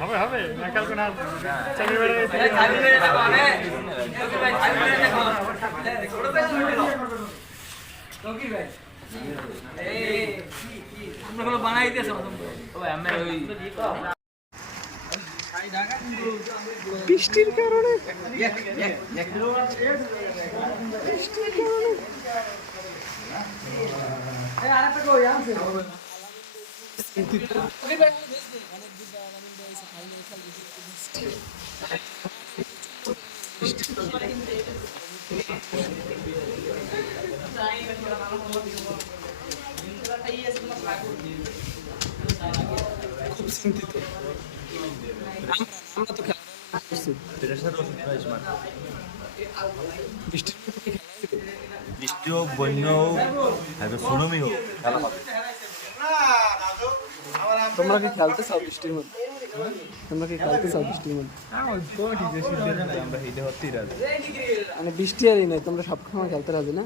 হবে হবে কালকে না বৃষ্টির কারণে খুব চিন্তিত আমরা তো খেলা বৃষ্টি হোক বন্যা হোক সুনামি হোক খেলা হবে। তোমরা কি খেলতে চাও বৃষ্টির মধ্যে? তোমরা কি খেলতে চাও বৃষ্টির মধ্যে? মানে বৃষ্টি আরই নাই, তোমরা সবসময় খেলতে রাজি না?